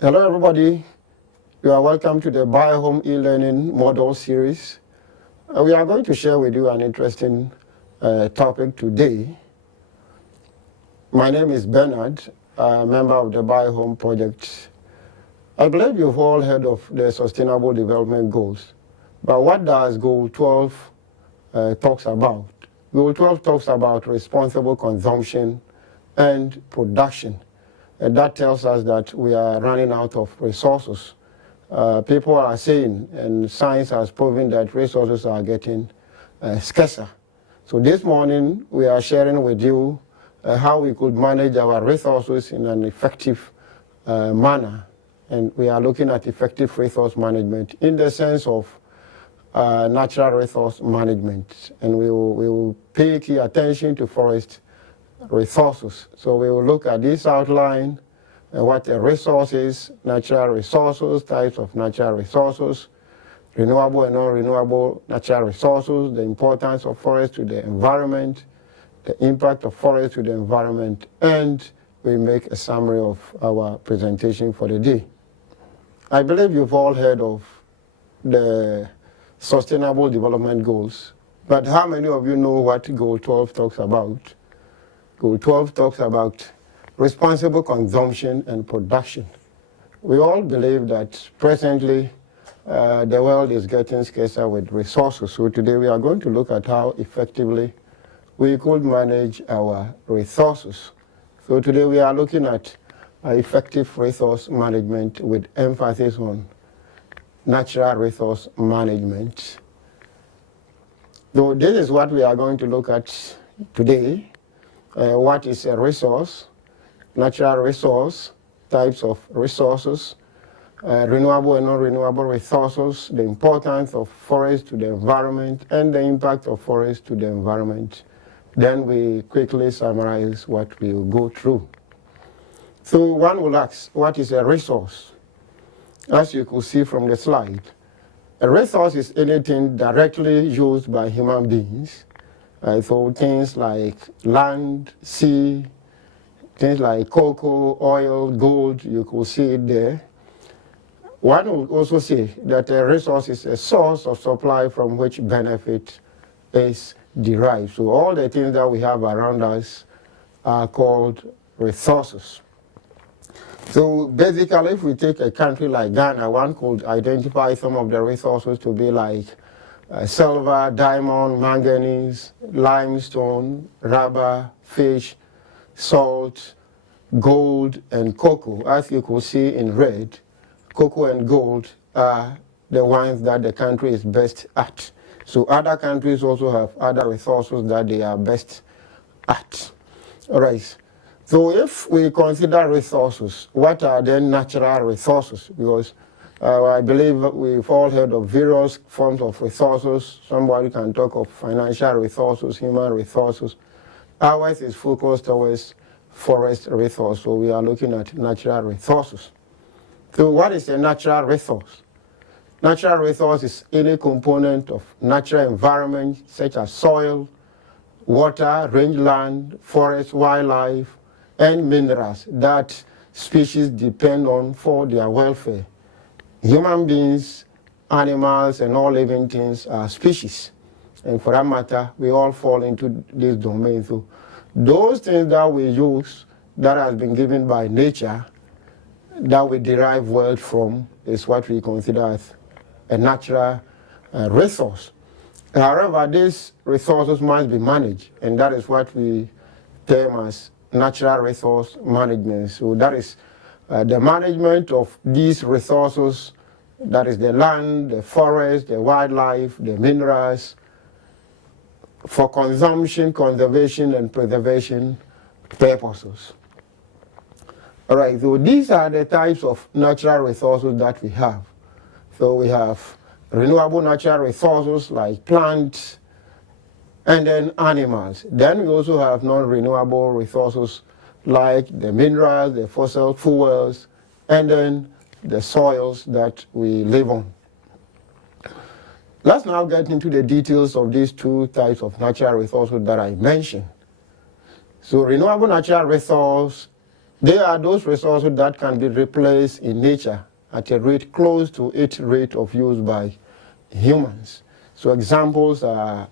Hello, everybody. You are welcome to the BioHome e-learning model series. We are going to share with you an interesting topic today. My name is Bernard, a member of the BioHome project. I believe you've all heard of the Sustainable Development Goals. But what does Goal 12 talks about? Goal 12 talks about responsible consumption and production. And that tells us that we are running out of resources. People are saying, and science has proven that resources are getting scarcer. So this morning, we are sharing with you how we could manage our resources in an effective manner. And we are looking at effective resource management in the sense of natural resource management. And we will pay key attention to forest resources. So we will look at this outline, what a resource is, natural resources, types of natural resources, renewable and non-renewable natural resources, the importance of forest to the environment, the impact of forest to the environment, and we make a summary of our presentation for the day. I believe you've all heard of the Sustainable Development Goals, but how many of you know what Goal 12 talks about? Goal 12 talks about responsible consumption and production. We all believe that presently the world is getting scarcer with resources. So today we are going to look at how effectively we could manage our resources. So today we are looking at effective resource management with emphasis on natural resource management. So this is what we are going to look at today. What is a resource, natural resource, types of resources, renewable and non-renewable resources, the importance of forest to the environment, and the impact of forest to the environment. Then we quickly summarize what we will go through. So one will ask, what is a resource? As you could see from the slide, a resource is anything directly used by human beings. So things like land, sea, things like cocoa, oil, gold, you could see it there. One would also say that a resource is a source of supply from which benefit is derived. So all the things that we have around us are called resources. So basically, if we take a country like Ghana, one could identify some of the resources to be like silver, diamond, manganese, limestone, rubber, fish, salt, gold, and cocoa. As you could see in red, cocoa and gold are the ones that the country is best at. So other countries also have other resources that they are best at. All right. So if we consider resources, what are then natural resources? Because I believe we've all heard of various forms of resources. Somebody can talk of financial resources, human resources. Ours is focused towards forest resource, so we are looking at natural resources. So what is a natural resource? Natural resource is any component of natural environment such as soil, water, rangeland, forest, wildlife, and minerals that species depend on for their welfare. Human beings, animals, and all living things are species. And for that matter, we all fall into this domain. So those things that we use that has been given by nature, that we derive wealth from, is what we consider as a natural resource. However, these resources must be managed, and that is what we term as natural resource management. So that is the management of these resources, that is the land, the forest, the wildlife, the minerals, for consumption, conservation, and preservation purposes. All right, so these are the types of natural resources that we have. So we have renewable natural resources like plants, and then animals. Then we also have non-renewable resources like the minerals, the fossil fuels, and then the soils that we live on. Let's now get into the details of these two types of natural resources that I mentioned. So renewable natural resource They are those resources that can be replaced in nature at a rate close to its rate of use by humans. So examples are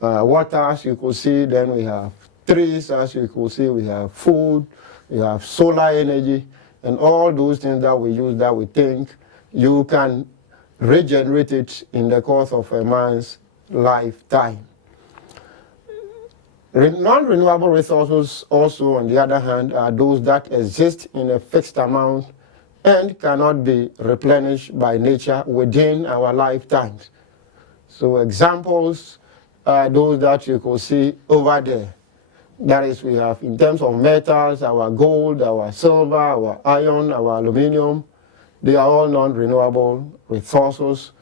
water, as you could see, then we have trees, as you could see, we have food, we have solar energy, and all those things that we use that we think you can regenerate it in the course of a man's lifetime. Non-renewable resources also, on the other hand, are those that exist in a fixed amount and cannot be replenished by nature within our lifetimes. So examples are those that you could see over there. That is, we have in terms of metals, our gold, our silver, our iron, our aluminum. They are all non-renewable resources.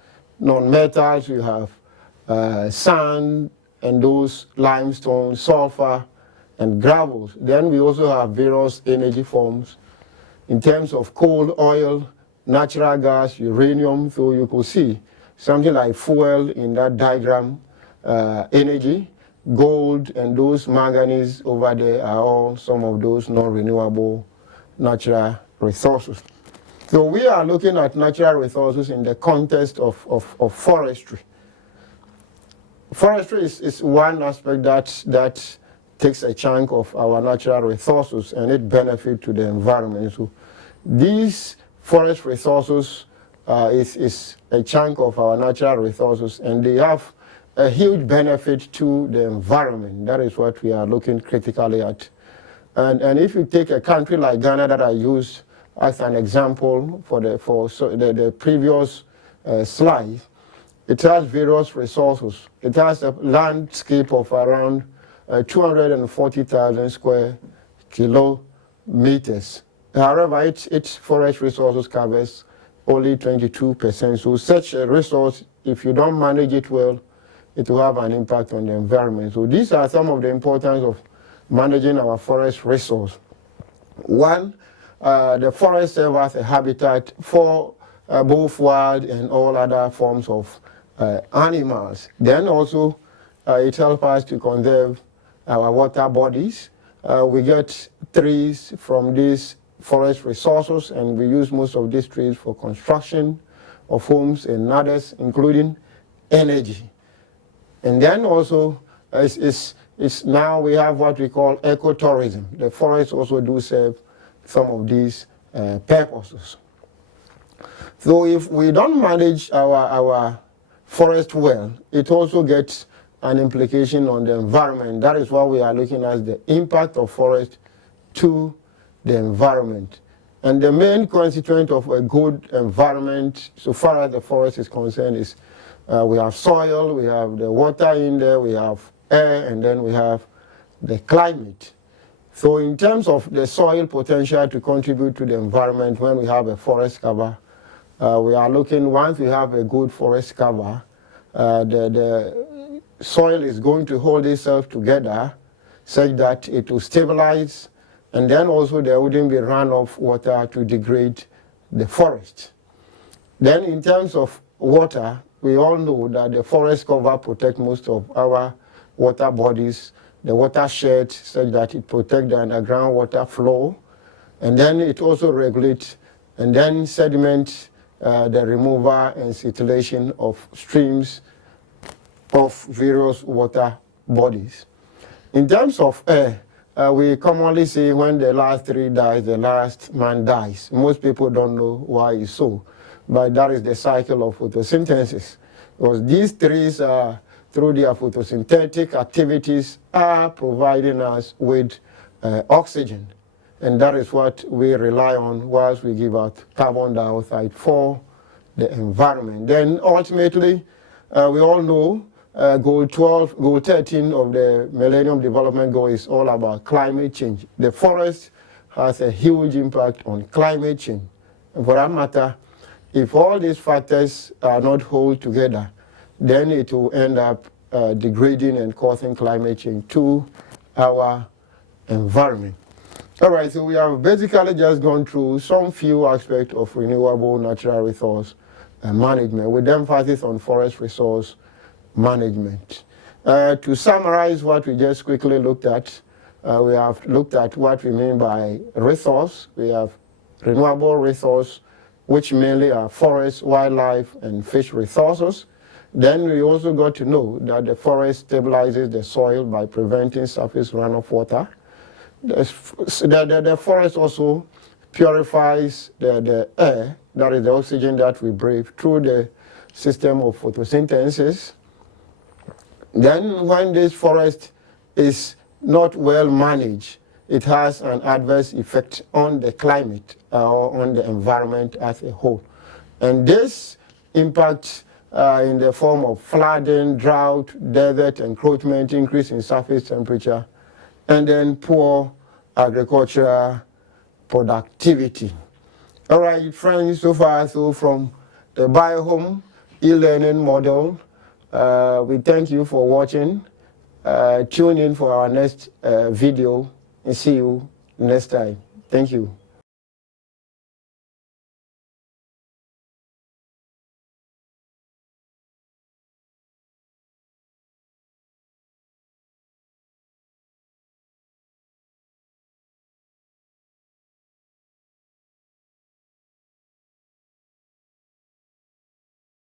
Non-metals, you have sand, and those limestone, sulfur, and gravels. Then we also have various energy forms in terms of coal, oil, natural gas, uranium. So you could see something like fuel in that diagram, energy, gold, and those manganese over there are all some of those non-renewable natural resources. So we are looking at natural resources in the context of forestry. Forestry is one aspect that takes a chunk of our natural resources and it benefits to the environment. So these forest resources is a chunk of our natural resources, and they have a huge benefit to the environment. That is what we are looking critically at. And if you take a country like Ghana that I used as an example for the previous slide, it has various resources. It has a landscape of around 240,000 square kilometers. However, its forest resources covers only 22%. So such a resource, if you don't manage it well, it will have an impact on the environment. So these are some of the importance of managing our forest resource. One, the forest serves as a habitat for both wild and all other forms of animals. Then also, it helps us to conserve our water bodies. We get trees from these forest resources, and we use most of these trees for construction of homes and others, including energy. And then also, now we have what we call ecotourism. The forests also do serve some of these purposes. So if we don't manage our forest well, it also gets an implication on the environment. That is why we are looking at the impact of forest to the environment. And the main constituent of a good environment, so far as the forest is concerned, is we have soil, we have the water in there, we have air, and then we have the climate. So in terms of the soil potential to contribute to the environment, when we have a forest cover, we are looking, once we have a good forest cover, the soil is going to hold itself together such that it will stabilize, and then also there wouldn't be runoff water to degrade the forest. Then in terms of water, we all know that the forest cover protects most of our water bodies, the watershed, such that it protects the underground water flow, and then it also regulates and then sediment the removal and circulation of streams of various water bodies. In terms of air, we commonly say when the last tree dies, the last man dies. Most people don't know why it's so, but that is the cycle of photosynthesis. Because these trees, through their photosynthetic activities, are providing us with oxygen. And that is what we rely on whilst we give out carbon dioxide for the environment. Then ultimately, we all know Goal 13 of the Millennium Development Goal is all about climate change. The forest has a huge impact on climate change. And for that matter, if all these factors are not held together, then it will end up degrading and causing climate change to our environment. All right, so we have basically just gone through some few aspects of renewable natural resource management with emphasis on forest resource management. To summarize what we just quickly looked at, We have looked at what we mean by resource. We have renewable resource, which mainly are forest, wildlife, and fish resources. Then we also got to know that the forest stabilizes the soil by preventing surface runoff water. The forest also purifies the air, that is the oxygen that we breathe, through the system of photosynthesis. Then when this forest is not well managed, it has an adverse effect on the climate or on the environment as a whole. And this impacts in the form of flooding, drought, desert encroachment, increase in surface temperature, and then poor agricultural productivity. All right, friends, so far, so from the BioHome e-learning model, we thank you for watching. Tune in for our next video and see you next time. Thank you.